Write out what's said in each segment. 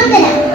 Mandela.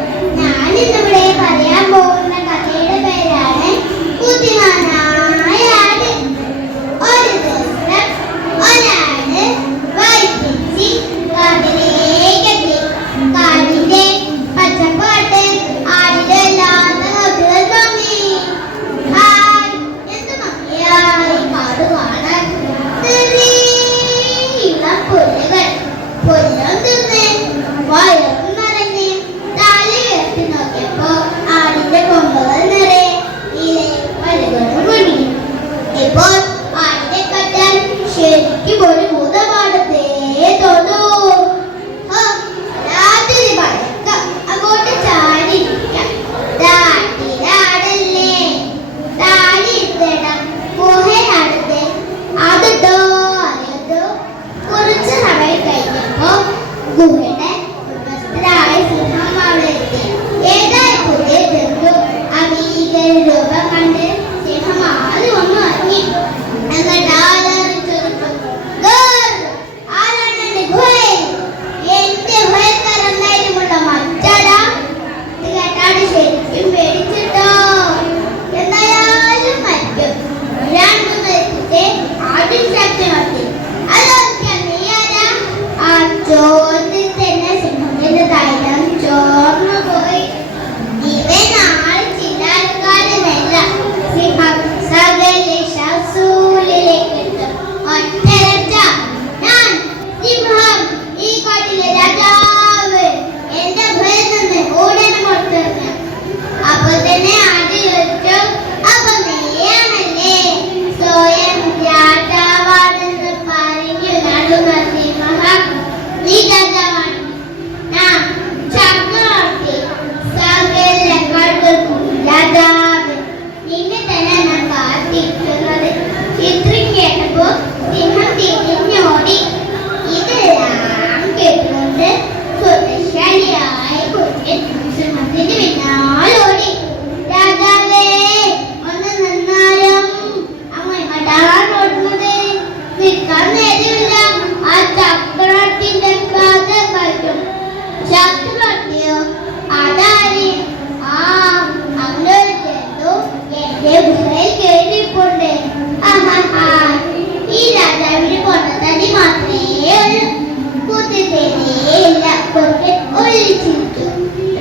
വിളിച്ചിരിക്കും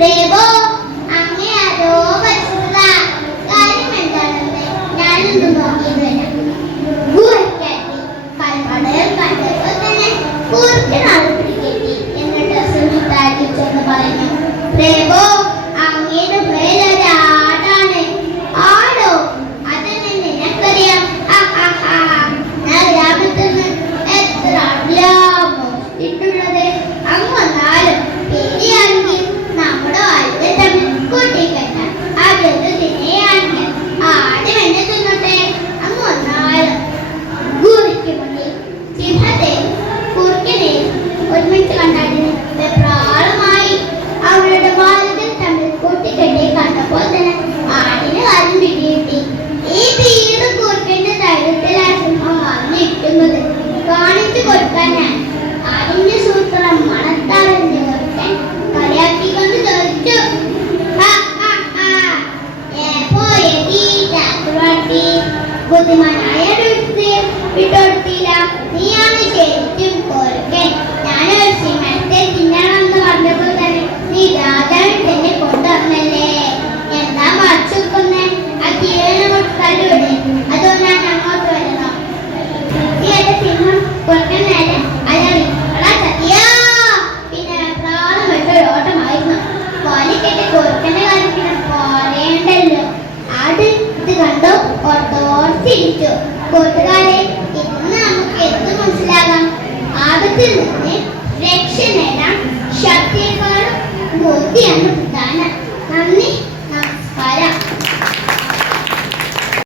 റേബോ അങ്ങേ അതോ പരിശുദ്ധ കാര്യം എന്താണെന്ന് ഞാനിത് നോക്കിയത് വരാം. കൽപ്പടകൾ കണ്ടപ്പോൾ തന്നെ കൂർക്കിനാൾ പിടിക്കേണ്ടി എന്നിട്ട് സുഹൃത്താക്കി ചെന്ന് what my granddad is. ക്ഷണിച്ചു കൂട്ടുകാരെ